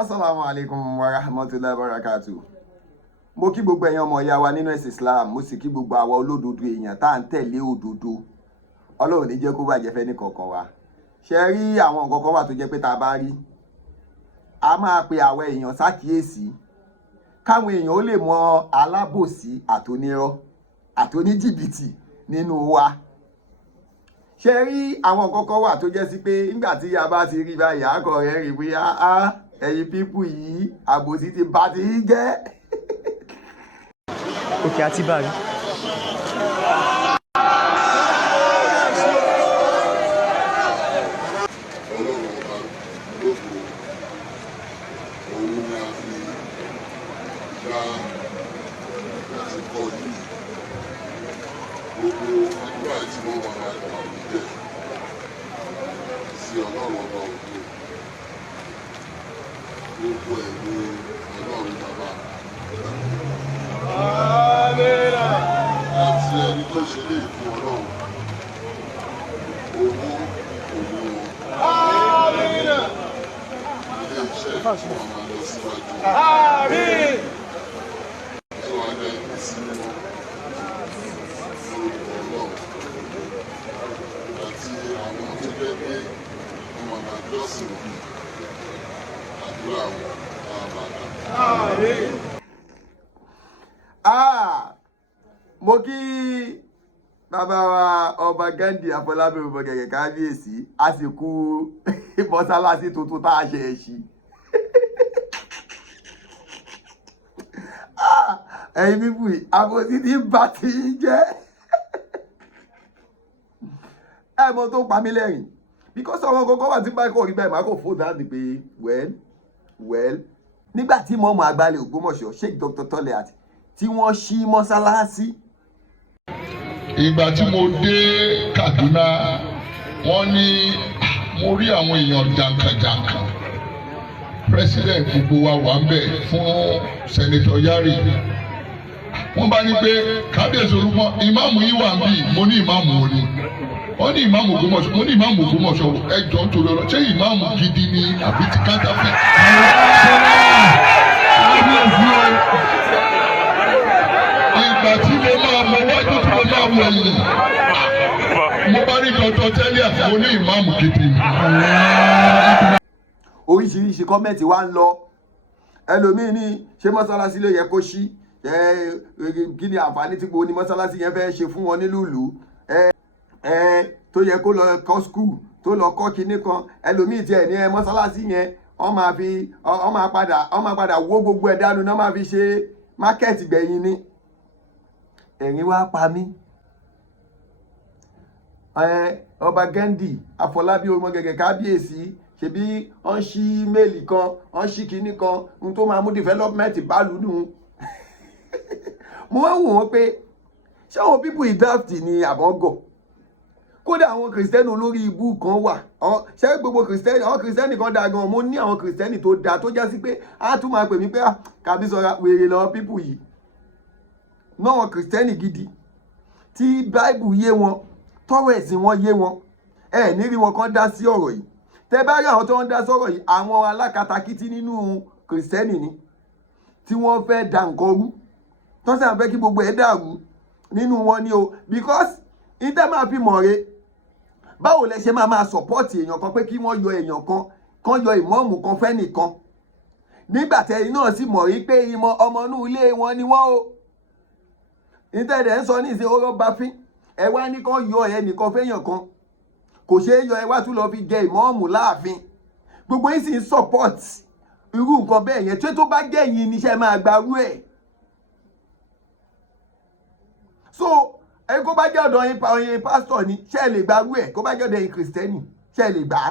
Assalamu alaikum wa rahmatullahi wa barakatuh. Mo kí gbogbo ẹ̀yin ọmọ ìyá wa nínú ẹ̀sìn Islam, mo sì kí gbogbo àwa olódodo èèyàn tá ń tẹ̀lé òdodo. Ọlọ́run ní jẹ́ kó bàjẹ́ fẹ́ ní kọ̀ọ̀kan wa. Ṣé rí àwọn nǹkan kan wà tó jẹ́ pé tá bá rí, a máa pe àwọn èèyàn ṣàkíyèsí káwọn èèyàn ó lè mọ alábòsí àtonírọ́ àtoníjìbìtì nínú wa. Ṣé rí àwọn nǹkan kan wà tó jẹ́ sí pé nígbà tí a bá ti rí báyìí àkọ́ rẹ̀ rí pé ẹ̀yin pípù yìí àbòsí ti bá ti jẹ́. Òkè àti báyìí. Mo kí bàbá wa ọba Gandhi Afọlábí ọmọ gẹ̀gẹ̀ kábíyèsí àsìkò Mosalasi tuntun tá a ṣe ẹ̀ṣì. Ẹ̀yin bíbù àbòsí ti bá ti jẹ́. Ẹ mọ tó pa mí lẹ́rìn because ọmọ kọ́kọ́ wà tí báyìí kò rí báyìí máa kò fò dáàdì pé well nígbà tí mọ́mọ́ àgbálẹ̀ Ògbómọ̀ṣọ́ Sheikh Dr. Tolehat tí wọ́n ṣí Mosalasi. Ìgbà tí mo dé Kaduna wọ́n ní mo rí àwọn èèyàn jàǹkànjàǹkàn president gbogbo wa wà ń bẹ̀ fún senator Yari wọ́n bá ní pé kábíyèsí olúmọ ìmáàmù yìí wà ń bì mo ní ìmáàmù òní wọ́n ní ìmáàmù Ògbómọ̀ṣọ́ mo ní ìmáàmù Ògbómọ̀ṣọ́ ẹjọ́ nítorí ọ̀rọ̀ ṣé ìmáàmù gidi ni àbí ti counterfeit. Ìgbà tí mo máa mọ wájú tí mo máa wọ ẹ̀yìn mo bá rí Dr. Tolehat mo ní ìmáàmù gidi. Oríṣiríṣi kọ́mẹ̀ntì wá ń lọ ẹlòmíín ní ṣé Mosalasi ló yẹ kó ṣí kí ni àǹfààní tí gbogbo ní Mosalasi yẹn fẹ́ ṣe fún wọn nílùú tó yẹ kó lọ kọ́ skul tó lọ kọ́ kinní kan ẹlòmíín tiẹ̀ ní Mosalasi yẹn wọ́n máa padà wó gbogbo ẹ̀ dànù náà máa fi ṣe mákẹ́ẹ̀tì gbẹ̀yìn ni. Ẹ̀rín wá pa mí. Ọba Gandhi Afọlábí ọmọ gẹ̀gẹ̀ kábíyèsí ṣebí wọ́n ṣí méèlì kan wọ́n ṣí kinní kan ohun tó máa mú development bá lùnú. Mo wá wò wọ́n pé ṣé àwọn pípù ìdáàfì ni àbọ̀gọ̀ kódà àwọn kìrìsìtẹ́nì olórí ibú kan wà ṣé gbogbo kìrìsìtẹ́nì àwọn kìrìsìtẹ́nì kan dáa gan mo ní àwọn kìrìsìtẹ́nì tó dáa tó já sí pé á tún máa pè mí pé kàbí sọra wèrè lọ pípù yìí náà wọn kìrìsìtẹ́nì gidi tí báìbù yé wọn tọrọ ẹ̀sìn wọn yé wọn ní rí wọn kan dá sí ọ̀rọ̀ yìí tẹ́ bá rí àwọn tó ń dá sọ̀rọ̀ yìí àwọn alákatakítí nínú kìrìsìtẹ́nì ni tí wọ́n fẹ́ da nǹkan rú tó sì fẹ́ kí gbogbo ẹ̀ dàrú nínú wọn ni o because ìtẹ́ máa fi mọ̀ re báwo lẹ ṣe máa sọ̀pọ́ọ̀tì èèyàn kan pé kí wọ́n yọ èèyàn kan yọ ìmọ̀ọ́mù kan fẹ́ nìkan nígbà tẹ́yìn náà sì mọ̀ rí pé ọmọ inú ilé wọn ni wọ́n o ìtẹ́ẹ̀dẹ̀ ń sọ ní ìsìn oró bá fín ẹ wá ní kán yọ ẹnìkan fẹ́yàn kan kò ṣeé yọ ẹ wá tún lọ fi jẹ ìmọ̀ọ́mù láàfin gbogbo yín sì ń support irú nǹkan bẹ́ẹ̀ yẹn tó bá jẹ́ yín níṣẹ́ máa gbarú ẹ̀ so ẹ kó bá jẹ́ ọ̀dọ̀ yín pásítọ̀ ni ṣé ẹ lè gbarú ẹ̀ kó bá jẹ́ ọ̀dọ̀ yín kìrìsìtẹ́nì ṣé ẹ lè gbà á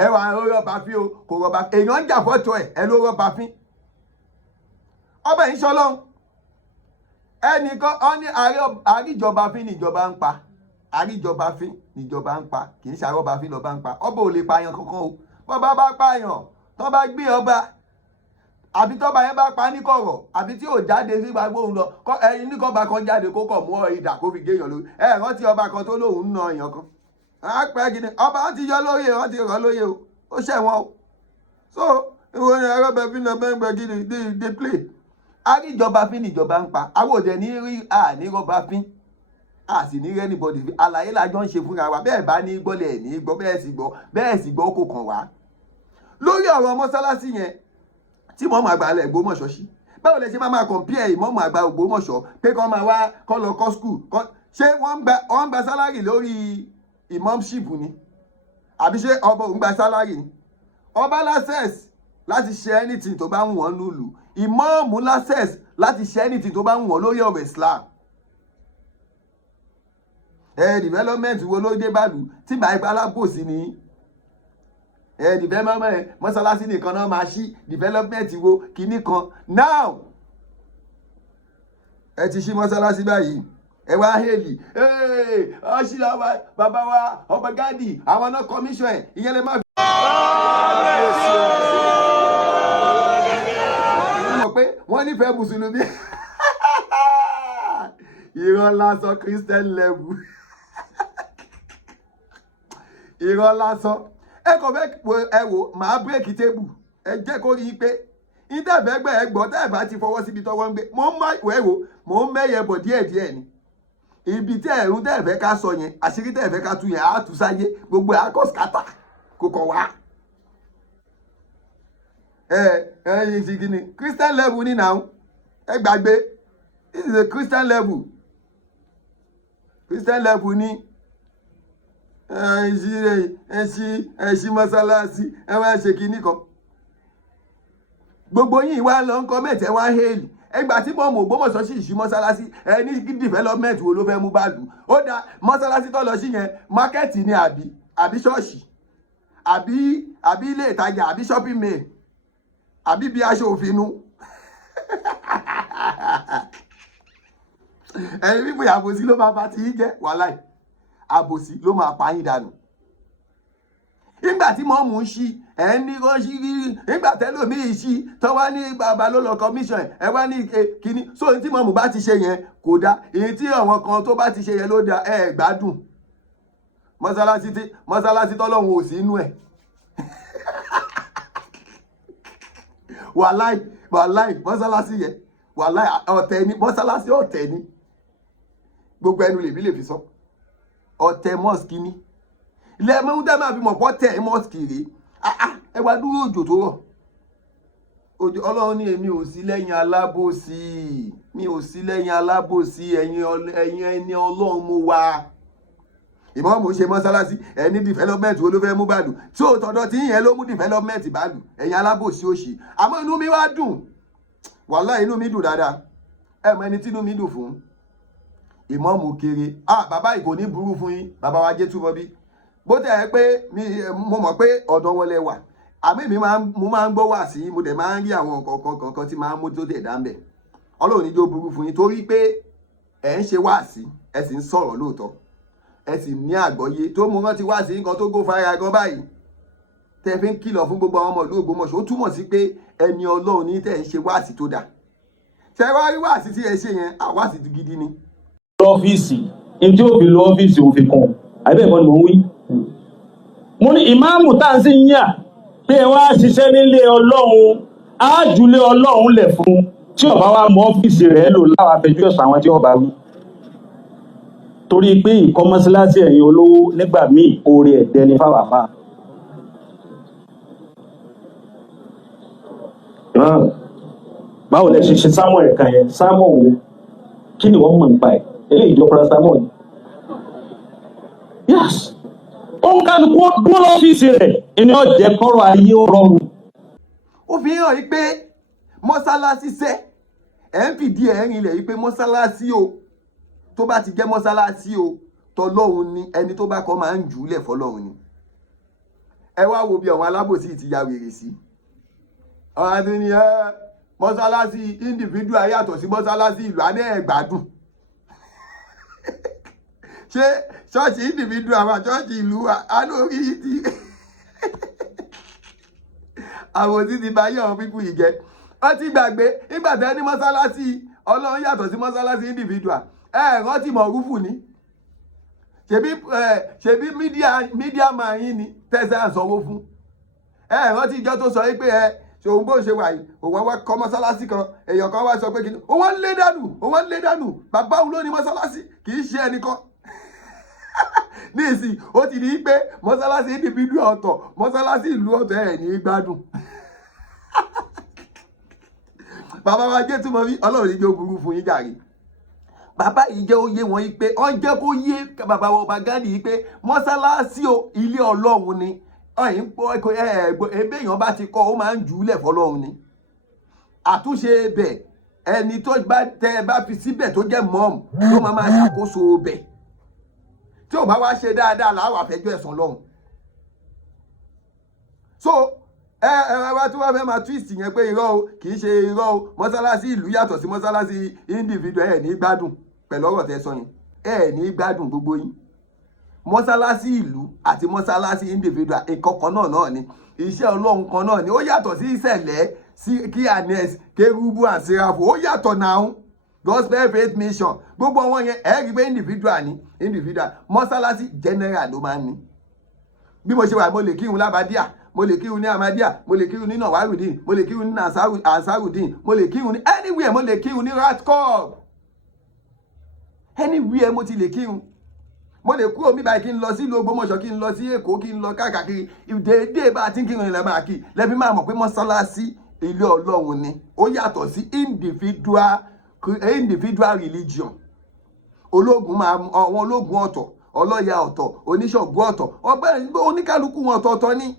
ẹ wà ó rọ́bà fín o kò rọ́bà èèyàn ń jà fọ́tò ẹ ló rọ́bà fín ọba yìí ṣọlọ́run ẹnìkan ọ ní àríjọba fín níjọba ń pa àríjọba fín níjọba ń pa kì í ṣe àrọ́bà fín lọ́ba ń pa ọba ò lè pààyàn kankan o bọ́ba bá pààyàn tó bá gbé ọba àbí tọ́ba yẹn bá pa ní kọ̀rọ̀ àbí tí ò jáde sí gbàgbó òun lọ ẹyin ní kọ́ba kan jáde kó kọ̀ mú ìdà kó fi géèyàn lórí rántí ọba kan tó lóun ń na èèyàn kan àpẹ gidi ọba wọn ti yọ lóye wọn ti rọ lóye o ó ṣẹ̀wọ̀n o so ìwọ ni arọ́bẹ̀ fi náà bẹ́ẹ̀ gbẹ́ kí they play. A rí ìjọba fín níjọba ń pa àwọn òde ní rí ní rọ́bà fín a sì ní anybody fi àlàyé lájọ ń ṣe fúnra wa bẹ́ẹ̀ bá ní gbọ́lẹ̀ ní gbọ́ bẹ́ẹ̀ sì gbọ́ kò kàn wá. Lórí ọ̀rọ̀ mọ́sálásí yẹn tí mọ́mù àgbà alẹ́ Ògbómọ̀ṣọ́ sí báwo lè ṣe máa compare mọ́mù àgbà Ògbómọ̀ṣọ́ pé kọ́ máa wá kọ́ lọ kọ́ school ṣé wọ́n ń gba sálárì lórí imamship ni àbí ṣé ọba òun gba sálárì ni? Ọba laccess láti ṣe anything tó bá ń wọ́n nílùú, ìmáàmù laccess láti ṣe anything tó bá ń wọ́n lórí ọ̀rọ̀ Islam. Development wo ló dé bàlù tí bàá ipá alábòsí ni? Development mọ́sálásí nìkan náà máa ṣí development wo kinní kan. Now ẹ ti ṣí mọ́sálásí báyìí ẹ wá hélì ọṣìlá wa bàbá wa ọba Gandhi àwọn náà commission ẹ ìyẹn lè má fi. Mọ̀ pé wọ́n nífẹ̀ẹ́ mùsùlùmí irọ́ lásán Christian level irọ́ lásán. Ẹ kò fẹ́ ẹ wò máa bírèkì tébù ẹ jẹ́ kó rí i pé ìtẹ̀fẹ́ gbẹ̀ ẹ gbọ́ tẹ́ ẹ bá ti fọwọ́ síbi tọ́wọ́ ń gbé mò ń mẹ́yẹ bọ̀ díẹ̀díẹ̀ ni. Ibi tẹ́ ẹ̀rú tẹ́ ẹ̀fẹ́ ká sọ yẹn àṣírí tẹ́ ẹ̀fẹ́ ká tú yẹn á tú sáyé gbogbo àkọsíkátà kò kọ̀ wá. Ẹyin ti gini Christian level ní now ẹ gbàgbé this is a Christian level ní. Ẹ̀ṣí mọ́sálásí ẹ wá ṣe kinní kan gbogbo yín wá lọ ń kọ́mẹ̀tì ẹ wá hélì ẹgbà tí mọ́mù Ògbómọ̀ṣọ́ sì ṣí mọ́sálásí ẹ ní development wo ló fẹ́ mú bàlù. Ó dá mọ́sálásí tó lọ sí yẹn mákẹ́ẹ̀tì ni àbí ṣọ́ọ̀ṣì àbí ilé ìtajà àbí shopping mall àbí bí aṣọ òfinu ẹni fífò àbòsí ló máa bá ti yí jẹ́ wàláì àbòsí ló máa pa yín dànù. Nígbà tí mọ́mù ń ṣí ẹ̀ ń ní kó ṣí rí nígbà tẹ́lòmíì ṣí tó wá ní bàbá ló lọ commission ẹ̀ wá ní kíní so èyí tí mọ́mù bá ti ṣe yẹn kò dá èyí tí àwọn kan tó bá ti ṣe yẹn ló dá ẹ̀ gbádùn. Mọ́sálásí tọ́lọ́hun ò sí inú ẹ̀ wàláì mọ́sálásí yẹn wàláì ọ̀tẹ̀ ni mọ́sálásí ọ̀tẹ̀ ni gbogbo ẹnu lèmi lè fi sọ ọ̀tẹ̀ mosque ni ilé ẹ̀mọ́ dá máa fi mọ̀ pọ́ tẹ̀ mosque rèé ẹ wá dúró òjò tó rọ̀ òjò Ọlọ́run ní èmi ò sí lẹ́yìn alábòsí mi ò sí lẹ́yìn alábòsí ẹ̀yin ẹni Ọlọ́run mo wà. Ìmọ̀ mo ṣe mọ́sálásí ẹni development wo ló fẹ́ mú bàlù tí ó tọ́dọ̀ tí yẹn ló mú development bàlù ẹ̀yin alábòsí òṣì àmọ́ inú mi wá dùn wàláhì inú mi dùn dáadáa. Ẹ mọ ẹni tí inú mi dùn fún Ìmọ̀ mo kéré bàbá ìkò ní burú fún yín bàbá wa jẹ́ túbọ̀ bí bó tẹ̀ ẹ́ pé mo mọ̀ pé ọ̀dọ̀ wọlé wà àmì mi mo máa ń gbọ́ wá sí mo dẹ̀ máa ń rí àwọn kọ̀ọ̀kan tí máa ń mójú tó dẹ̀ dá ń bẹ̀. Ọlọ́run ní jó burú fún yín torí pé ẹ̀ ń ṣe wá sí ẹ sì ń sọ̀rọ̀ lóòótọ́ ẹ sì ní àgbọ́yé tó mú rántí wá sí nǹkan tó go fire gan báyìí tẹ́ fi ń kìlọ̀ fún gbogbo àwọn ọmọ ìlú Ògbómọ̀ṣọ́ ó túmọ̀ sí pé ẹni Ọlọ́run ní tẹ́ ń ṣe wá sí tó dáa. Ṣé wá rí wá sí tí ẹ ṣe yẹn àwá sí gidi ni. Ọ́fíìsì ní tí ó fi lo ọ́fíìsì òfin kan àbẹ́ ẹ̀kọ́ ni mò ń wí. Mo ní ìmáàmù tá à ń sí yíyà pé ẹ wá ṣiṣẹ́ nílé Ọlọ́run ájúlé Ọlọ́run lẹ̀ fún tí ó bá wá mọ ọ́fíìsì rẹ̀ lò láwọn afẹjú ẹ̀sùn àwọn tí ó bá wí. Torí pé ìkọ́ mọ́sálásí ẹ̀yin olówó nígbà míì oore ẹ̀dẹ́ ní fáwàfà. Báwo lẹ ṣe ṣe sámọ̀ ẹ̀ka yẹn sámọ̀ wo kí ni wọ́n mọ̀ nípa ẹ̀ eléyìí jọ paracetamol ni. Yes ó ń kálukú dúró lọ́fíìsì rẹ̀ ẹni ọ̀jẹ̀ kọ́rọ̀ ayé ó rọrùn. Ó fi hàn yí pé mọ́sálásí sẹ́ ẹ̀ ń fìdí ẹ̀ rinlẹ̀ yí pé mọ́sálásí o tó bá ti jẹ́ mọ́sálásí o tọlọ́run ni ẹni tó bá kọ́ máa ń jù ú lẹ̀ fọlọ́run ni. Ẹ wá wo bí àwọn alábòsí ti ya wèrè sí. Àwọn àti ni mọ́sálásí individual yàtọ̀ sí mọ́sálásí ìlú àná ẹ̀ gbádùn. Ṣé ṣọ́ọ̀ṣì individual àwọn ṣọ́ọ̀ṣì ìlú alórí ti àwọn tí ti bá yẹ àwọn pípù yìí jẹ́. Wọ́n ti gbàgbé nígbà tẹ́ ní mọ́sálásí Ọlọ́run yàtọ̀ sí mọ́sálásí individual rántí mọ̀rúfù ni ṣebí mídíà máa yín ni tẹ́sẹ̀ àsanwó fún rántí ìjọ tó sọ pé ṣòun bó ṣe wà yìí òun wá kọ́ mọ́sálásí kan èèyàn kan wá sọ pé kí ni òun ń lé dànù bàbá òun ló ní mọ́sálásí kì í ṣe ẹnìkan ní ìsìn ó ti di pé mọ́sálásí individual ọ̀tọ̀ mọ́sálásí ìlú ọ̀tọ̀ ẹ̀ ní gbádùn bàbá wa jẹ́ túmọ̀ bí ọlọ́run ní jẹ́ ó burú fún yín jàre bàbá yìí jẹ́ ó yé wọn yìí pé ọ́n jẹ́ kó yé bàbá wa ọba Gandhi yìí pé mọ́sálásí o ilé ọlọ́run ni ọ̀yìn pọ̀ ebe èèyàn bá ti kọ́ ó máa ń jù ú lẹ̀ fọlọ́run ni àtúnṣe bẹ̀ ẹni tó bá tẹ bá fi síbẹ̀ tó jẹ́ mọ́ọ̀mù ló máa ṣàkóso bẹ̀ tí ò bá wá ṣe dáadáa làwọn àfẹjọ́ ẹ̀sán lọ́hùn so wá tí wọ́n fẹ́ máa twist yẹn pé irọ́ o kì í ṣe irọ́ o mọ́sálásí ìlú yàtọ̀ sí mọ́sálásí individual ẹ̀ ní gbádùn pẹ̀lú ọ̀rọ̀ tẹ́ sọ yẹn ẹ̀ ní gbádùn gbogbo yín mọ́sálásí ìlú àti mọ́sálásí individual ìkọ̀kan náà ni iṣẹ́ ọlọ́run kan náà ni ó yàtọ̀ sí ìṣẹ̀lẹ̀ sí kí anes kérúbù àṣírafò ó yàtọ̀ náà gospel faith mission gbogbo wọn yẹn ẹ̀ rí pé individual mọ́sálásí general ló máa ń ní bí mo ṣe wà mo lè kírun lábàdíà mo lè kírun ní Ahmadiyya mo lè kírun ní Nawarudin mo lè kírun ní Ansarudin mo lè kírun ní anywhere mo lè kírun ní Ratcob anywhere mo ti lè kírun mo lè kúrò mi báyìí kí n lọ sí ìlú Ogbomosho kí n lọ sí Èkó kí n lọ káàkiri déédéé bá a ti ń kírun ilẹ̀ máa kí lẹ́bí máa mọ̀ pé mọ́sálásí ilé ọlọ́run ni ó yàtọ̀ sí individual religion àwọn ológun ọ̀tọ̀ ọlọ́ya ọ̀tọ̀ oníṣọ̀gbọ́ ọ̀tọ̀ ọgbẹ́ oníkálukú wọn ọ̀tọ̀ọ̀tọ̀ ni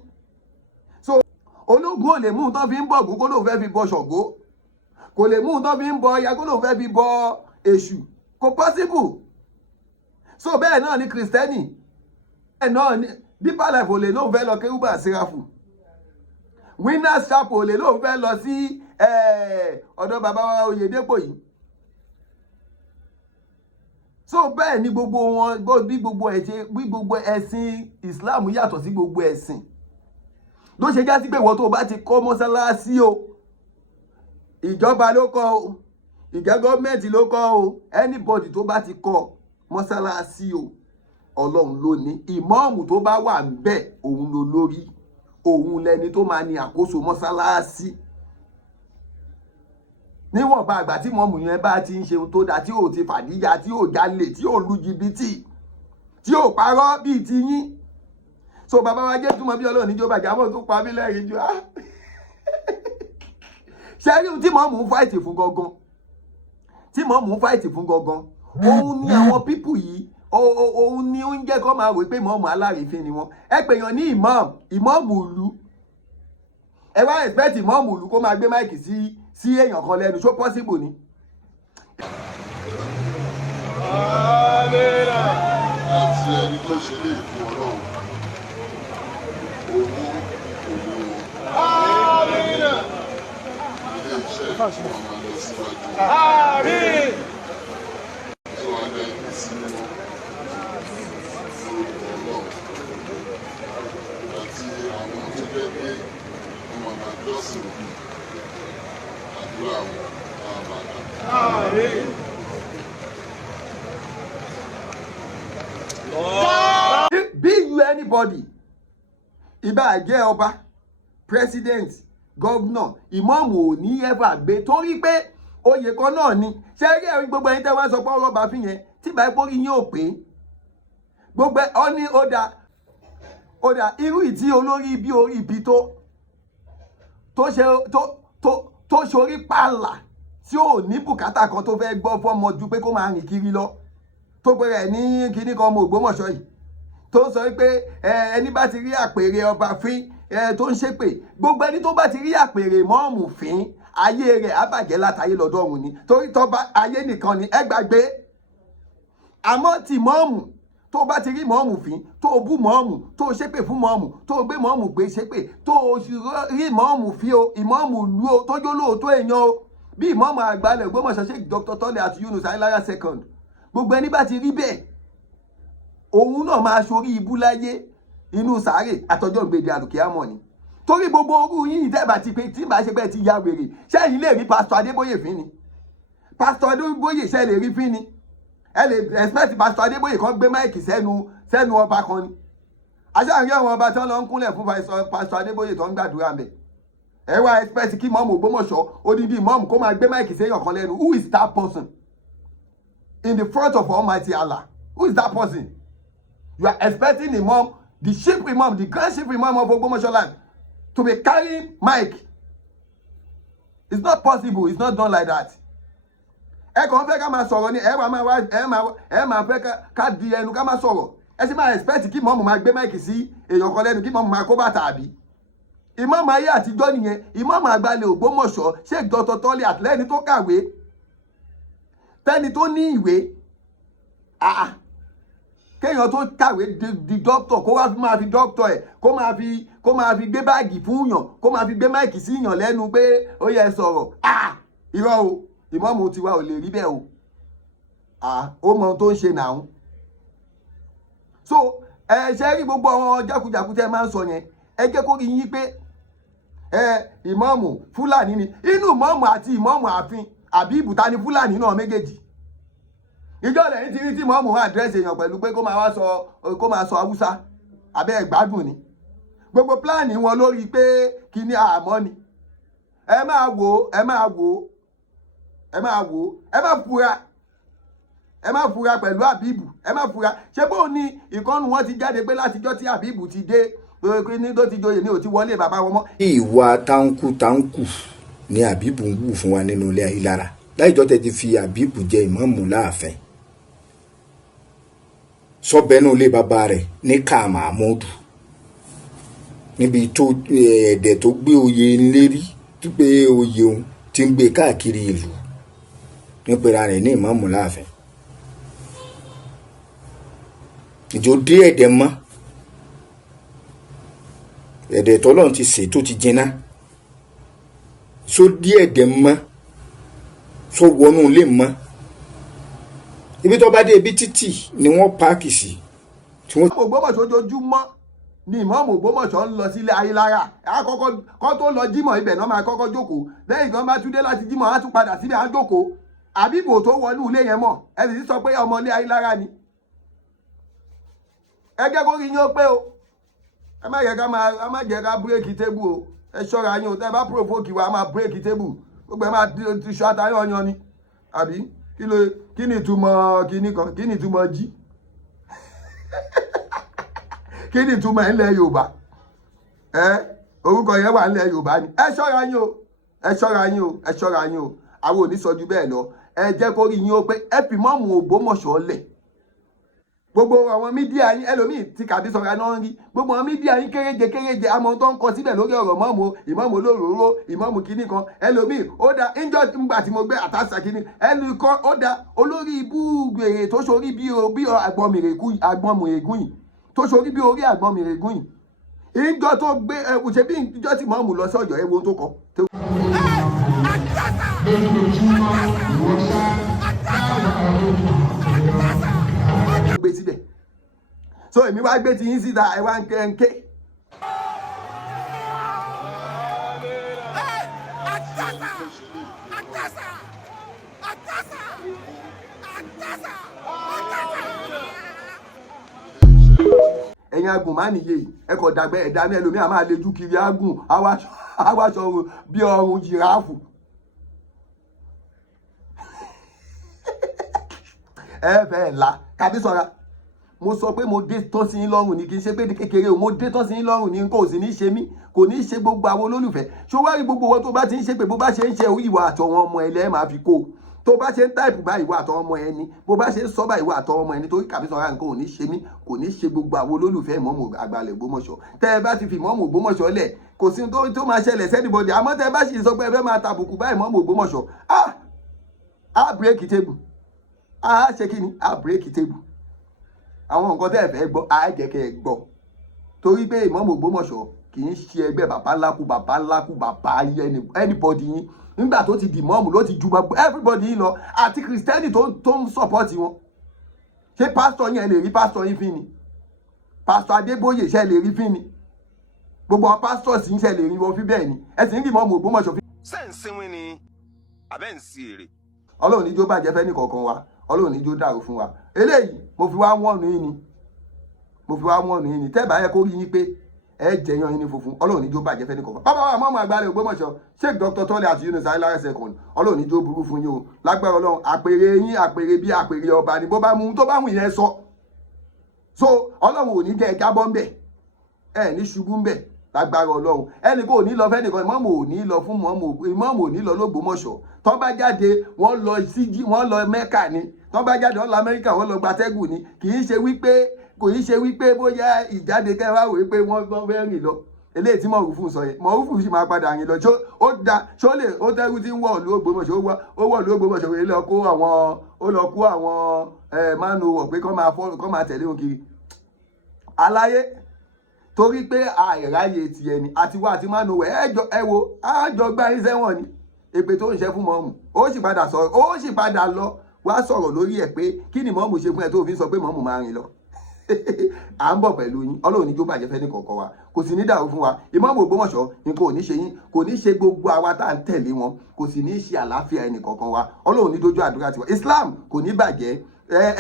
so ológun ò lè mú un tán fi ń bọ Ògún kó lóun fẹ́ fi bọ Ṣàngó kò lè mú un tán fi ń bọ Ọya kó lóun fẹ́ fi bọ Èṣù kò possible so bẹ́ẹ̀ náà ni kìrìsìtẹ́nì bẹ́ẹ̀ náà ni Deeper Life ò lè lóun fẹ́ lọ kérúbù àṣírafù Winners Chapel ò lè lóun fẹ́ lọ sí ọ̀dọ̀ bàbá wa Oyèdépò yìí so bẹ́ẹ̀ ni gbogbo wọn bí gbogbo ẹ̀sìn Islam yàtọ̀ sí gbogbo ẹ̀sìn ló ṣe já sí pé ìwọ tó bá ti kọ́ mọ́sálásí o ìjọba ló kọ́ o ìjẹ́ gọ́ọ̀mẹ̀ntì ló kọ́ o anybody tó bá ti kọ́ mọ́sálásí o ọlọ́run ló ní ìmáàmù tó bá wà ńbẹ̀ òun ló lórí òun lẹni tó máa ní àkóso mọ́sálásí níwọ̀nba àgbà tí mọ́mù yẹn bá ti ń ṣe tó dáa tí ò ti fàdíjà tí ò jalè tí ò lu jìbìtì tí ò parọ́ bíi ti yín so bàbá wa jẹ́ túmọ̀ bí ọlọ́run níjó bàjẹ́ àwọn tó pa mí lẹ́rìn jù á ṣe rí ohun tí mọ́mù ń fáìtì fún gangan òun ni àwọn pípù yìí òun ni ó ń jẹ́ kó máa wò pé mọ́mù alárìífín ni wọ́n ẹ pè yàn ní ìmáàmù ìlú ẹ wá expect ìmáàmù ìlú kó máa gbé máìkì sí èèyàn kan lẹ́nu ṣó possible ni. àti ẹni tó ṣe lè fún ọlọ́run owó ilé iṣẹ́ ìfowópamọ́ lọ síwájú. tó wà lẹ́yìn sí wọn àti àwọn tó fẹ́ gbé ọmọ àjọsìn àdúrà wọn àbàdà. Be you anybody ìbá jẹ́ ọba president governor ìmáàmù ò ní ever gbé torí pé oyè kan náà ni ṣé rí ẹ̀rí gbogbo ẹni tẹ́ wá sọ pé ọlọ́ba fi yẹn tí báyìí pórí yín ò pé gbogbo ọ ní ó dà irú ìtí olórí bí orí ibi tó ṣorí pààlà tí ò ní bùkátà kan tó fẹ́ gbọ́ fọ́mọ ju pé kó máa rìn kiri lọ tó pé rẹ̀ ní kinní kan ọmọ Ògbómọ̀ṣọ́ yìí tó ń sọ pé ẹni bá ti rí àpèrè ọba fín tó ń ṣépè gbogbo ẹni tó bá ti rí àpèrè mọ́ọ̀mù fín ayé rẹ̀ á bàjẹ́ látayé lọ́dọ̀ọ̀run ni torí tọ́ba ayé nìkan ni ẹ gbàgbé àmọ́ tí mọ́ọ̀mù tó bá ti rí mọ́ọ̀mù fín tó bú mọ́ọ̀mù tó ṣépè fún mọ́ọ̀mù tó gbé mọ́ọ̀mù gbé ṣépè tó rí mọ́ọ̀mù fín o ìmọ́ọ̀mù lu o tójó lóòótọ́ èèyàn o bí ìmọ́ọ̀mù àgbàlẹ̀ Ògbómọ̀ṣọ́ Sheikh Dr. Tọ́lẹ̀ àti Yunus Ayélára second gbogbo ẹni bá ti rí bẹ́ẹ̀ òun náà máa ṣorí ibú láyé inú sàárè àtọjọ́ ìgbèdè àlùkìyámọ̀ ni torí gbogbo orú yìí tẹ́bà ti pé tí bá ṣe pé ti ya wèrè ṣẹ́yìn lè rí pásítọ̀ Adébóyè fín ni pásítọ̀ Adébóyè ṣẹ́ lè rí fín ni ẹ lè expect pásítọ̀ Adébóyè kan gbé máìkì sẹ́nu ọba kan ni aṣáájú àwọn ọba tí wọ́n lọ ń kúnlẹ̀ fún pásítọ̀ Adébóyè tó ń gbàdúrà ń bẹ̀. Ẹ wá expect kí mọ́mù Ògbómọ̀ṣọ́ odidi mọ́mù kó máa gbé máìkì séèyàn kan lẹ́nu. Who is that person in the front of Almighty Allah? Who is that person? You are expecting the mom, the chief imam, the grand chief imam of Ogbomoso land to be carrying mic. It's not possible. It's not done like that. Ẹ kàn fẹ́ ká máa sọ̀rọ̀ ni ẹ máa fẹ́ ká di ẹnu ká máa sọ̀rọ̀. Ẹ sì máa expect kí mọ́mù máa gbé máìkì sí èèyàn kan lẹ́nu kí mọ́mù máa kó bàtà àbí. Imam ayé àtijọ́ nìyẹn. Imam àgbàlẹ̀ Ògbómọ̀ṣọ́ Sheikh Dr. Tọ́lẹ̀ àtìlẹ́ni tó kàwé. Tẹ́ni tó ní ìwé. Kéèyàn tó kàwé di dókítọ̀ kó wá máa fi dókítọ̀ ẹ̀ kó máa fi gbé báàgì fún yàn kó máa fi gbé máìkì sí yàn lẹ́nu pé ó yẹ sọ̀rọ̀. Irọ́ o ìmáàmù tiwa ò lè rí bẹ́ẹ̀ o. Ó mọ ohun tó ń ṣe nàún. So ṣe rí gbogbo àwọn jákujàku tẹ́ máa ń sọ yẹn ẹ jẹ́ kó rí yín pé ìmáàmù Fúlàní ni. Inú ìmáàmù àti ìmáàmù ààfin àbí ìbùtá ni Fúlàní náà méjèèjì. Ìjọ lẹ́yìn tí rí tí mọ́mù àdírẹ́sì èèyàn pẹ̀lú pé kó máa sọ Haúsá abẹ́ ẹ̀gbádùn ni. Gbogbo pláàni wọn lórí pé kí ni àmọ́ ni. Ẹ máa wò ẹ má fura pẹ̀lú Àbíbù ẹ má fura. Ṣé bóun ni ìkọ́nù wọn ti jáde pé látijọ́ tí Àbíbù ti dé ní tó ti joyè ní ò ti wọlé bàbá wọn mọ́. Ìwà táǹkù ni Àbíbù ń wù fún wa nínú ilé Ayélára láìjọ́ tẹ́ ti fi Àbíbù jẹ ìmáàmù láàfin. Sọ́bẹ̀nú ilé bàbá rẹ̀ ní Kàmámọ́dù níbi tó ẹ̀dẹ̀ tó gbé oyè ńlérí tó gbé oyè òun ti ń gbé káàkiri ìlú nípera rẹ̀ ní ìmáàmù láàfin. Ìjọ dé ẹ̀dẹ̀ mọ́ ẹ̀dẹ̀ tọ́lọ́run ti sè tó ti jiná só dé ẹ̀dẹ̀ mọ́ só wọnú ilé mọ́ ibi tó bá dé ibi títì ni wọ́n páàkì sí. Ògbómọ̀ṣọ́ ojoojúmọ́ ni ìmáàmù Ògbómọ̀ṣọ́ ń lọ sílé Ayélára. Àkọ́kọ́ kó tó lọ jímọ̀ ibẹ̀ náà máa kọ́kọ́ jókòó lẹ́yìn tó bá tún dé láti jímọ̀ á tún padà síbẹ̀ á jókòó. Àbíbò tó wọnú ilé yẹn mọ̀ ẹ sì sọ pé ọmọ ilé Ayélára ni. Ẹ jẹ́ kó rí yín ó pé o. Ẹ má jẹ́ ká bírèkì tébù o. Ẹ ṣọ́ra yín o tẹ́ bá provoke wa máa bírèkì tébù. Gbogbo ẹ máa ti ṣọ́ àtàyàn ni àbí kí ni ìtumọ̀ kíní kan kí ni ìtumọ̀ jí kí ni ìtumọ̀ ilẹ̀ Yorùbá orúkọ yẹn wà nílẹ̀ Yorùbá ni. Ẹ ṣọ́ra yín o ẹ ṣọ́ra yín o ẹ ṣọ́ra yín o àwọn ò ní sọ ju bẹ́ẹ̀ lọ. Ẹ jẹ́ kó rí yín ó pé ẹ fi mọ́mù Ògbómọ̀ṣọ́ lẹ̀. Gbogbo àwọn mídíà yín ẹlòmíì tí kàbí sọ̀rọ̀ náà ń rí gbogbo àwọn mídíà yín kéréje àmọ́ tó ń kọ síbẹ̀ lórí ọ̀rọ̀ mọ́mù ìmáàmù olóróró ìmáàmù kínní kan ẹlòmíì ó dá ńjọ́ ńgbà tí mo gbé àtàṣà kínní ẹnu kan ó dá olórí ibú gbèrè tó sorí bí àgbọ̀mìrègún yìí tó sorí bí orí àgbọ̀mìrègún yìí ńjọ́ tó gbé ṣe bí ńjọ́ tí mọ́mù lọ sọ́jọ́ ewo tó kọ. Gbé síbẹ̀ so èmi wá gbé ti yín síta ẹ wá ń ké. Ẹ̀yin agùn má nìyé yìí ẹ kò dàgbẹ́ ẹ̀dá ní ẹlòmíà máa lejú kiri agùn awáṣọ bí ọrùn jìráàfù. Ẹ fẹ́ la kàbí sọ̀ra mo sọ pé mo dé tán sí yín lọ́rùn ni kì í ṣe pé kékeré o mo dé tán sí yín lọ́rùn ni nǹkan ò sì ní ṣe mí kò ní ṣe gbogbo àwọn olólùfẹ́. Ṣó wá rí gbogbo wọn tó bá ti ń ṣe pé bó bá ṣe ń ṣe ìwà àtọ̀wọn ọmọ ẹlẹ́ máa fi kó tó bá ṣe ń táìpù bá ìwà àtọ̀wọn ọmọ ẹni bó bá ṣe ń sọ bá ìwà àtọ̀wọn ọmọ ẹni torí kàbí sọ̀ra nǹkan ò ní ṣe mí kò ní ṣe gbogbo àwọn olólùfẹ́ Ìmáàmù Àgbàlẹ̀ Ògbómọ̀ṣọ́. Tẹ́ ẹ bá ti fi Ìmáàmù Ògbómọ̀ṣọ́ lẹ̀ kò sí tó máa ṣẹlẹ̀ sẹ́nibọ̀dì àmọ́ tẹ́ ẹ bá sì sọ pé ẹ fẹ́ máa tàbùkù bá Ìmáàmù Ògbómọ̀ṣọ́ á bírèkì tébù á ṣe kí ni á bírèkì tébù. Àwọn nǹkan tẹ́ ẹ fẹ́ gbọ́ á jẹ́ kẹ́ ẹ gbọ́ torí pé Ìmáàmù Ògbómọ̀ṣọ́ kì í ṣe ẹgbẹ́ bàbá ńlákú bàbá anybody yín nígbà tó ti di mọ́ọ̀mù ló ti ju everybody yín lọ àti kìrìsìtẹ́nì tó ń sọ̀pọ́tì wọn. Ṣé pásítọ̀ yẹn lè rí pásítọ̀ yín fín ni? Pásítọ̀ Adébóyè ṣe lè rí fín ni? Gbogbo àwọn pásítọ̀ sì ń ṣe lè rí wọn fí bẹ́ẹ̀ ni ẹ sì ń rí Ìmáàmù Ògbómọ̀ṣọ́ fín. Sẹ́ǹsìnwín ni abẹ́ ń sí èrè. Ọlọ́run níjó bàjẹ́ fẹ́ ní kọ̀ọ̀kan wa Ọlọ́run níjó dàrú fún wa. Eléyìí mo fi wá wọ́ọ̀nù yín ni mo fi wá wọ́n ní tẹ́ bá yẹ kó rí yín pé ẹ jẹyàn yín ní funfun ọlọ́run ní jó bàjẹ́ fẹ́ ní kọ̀ọ̀kan bàbá wa mọ́mọ́ àgbàlẹ̀ Ògbómọ̀ṣọ́ Sheikh Dr. Tọ́lẹ̀ àti Yunus ayélujára second ọlọ́run ní jó burú fún yín o lágbára ọlọ́run àpèrè yín àpèrè bí àpèrè ọba ni bó bá mú tó bá mú yẹn sọ so ọlọ́run ò ní jẹ́ jábọ́ ńbẹ̀ ẹ ní ṣubú ńbẹ̀ lágbára ọlọ́run ẹnì kò ní lọ fẹ́ nìkan ìmọ̀ọ́mù ò ní lọ fún ìmọ̀ọ́mù ò ní lọ l'Ógbómọ̀ṣọ́ tó bá jáde wọ́n lọ Mẹ́kà ni tó bá jáde wọ́n lọ Amẹ́ríkà wọ́n lọ gbatẹ́gùn ni kì í ṣe wípé bóyá ìjáde kẹwàá wò wípé wọ́n fẹ́ rìn lọ eléyìí tí Mọ̀rúfù sọ yẹn Mọ̀rúfù sì máa padà rìn lọ ṣó lè ó tẹ́rù tí ń wọ̀ lú Ògbómọ̀ṣọ́ ó wọ̀ lú Ògbómọ̀ṣọ́ wèé lọ kó àwọn mánu wọ̀ pé kọ́ máa tẹ̀lé òun kiri aláyé torí pé àìráyè ti ẹni àti wá àti mánu wẹ̀ ẹ wo àjọ gbá iṣẹ́ wọn ni èpè tó ń ṣe fún mọ́mù ó sì padà lọ wá sọ̀rọ̀ lórí ẹ̀ pé kí ni mọ́mù ṣe fún ẹ tó fi sọ pé mọ́mù máa rìn lọ à ń bọ̀ pẹ̀lú yín ọlọ́run ní jó bàjẹ́ fẹ́ ní kọ̀ọ̀kan wa kò sì ní dàrú fún wa Imam Ògbómọ̀ṣọ́ nǹkan ò ní ṣe yín kò ní ṣe gbogbo àwa tá à ń tẹ̀lé wọn kò sì ní ṣe àlàáfíà ẹnì kọ̀ọ̀kan wa ọlọ́run ní dojú àdúrà tiwa Islam kò ní bàjẹ́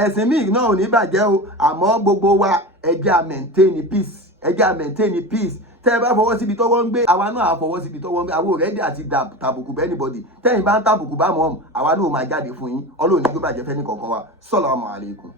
ẹ̀sìn míì náà ò ní bàjẹ́ o àmọ́ gbogbo wa ẹ jẹ́ à maintain peace tẹ́ ẹ bá fọwọ́ síbi tọ́wọ́ ń gbé àwa náà á fọwọ́ síbi tọ́wọ́ ń gbé àwọn òrẹ́dì àti tàbùkù bẹ́ẹ̀ anybody tẹ́yìn bá ń tàbùkù bá mọ́ àwa náà máa jáde fún yín ọlọ́run ní jó bàjẹ́ fẹ́ ní kọ̀ọ̀kan wa Assalamu alaikum.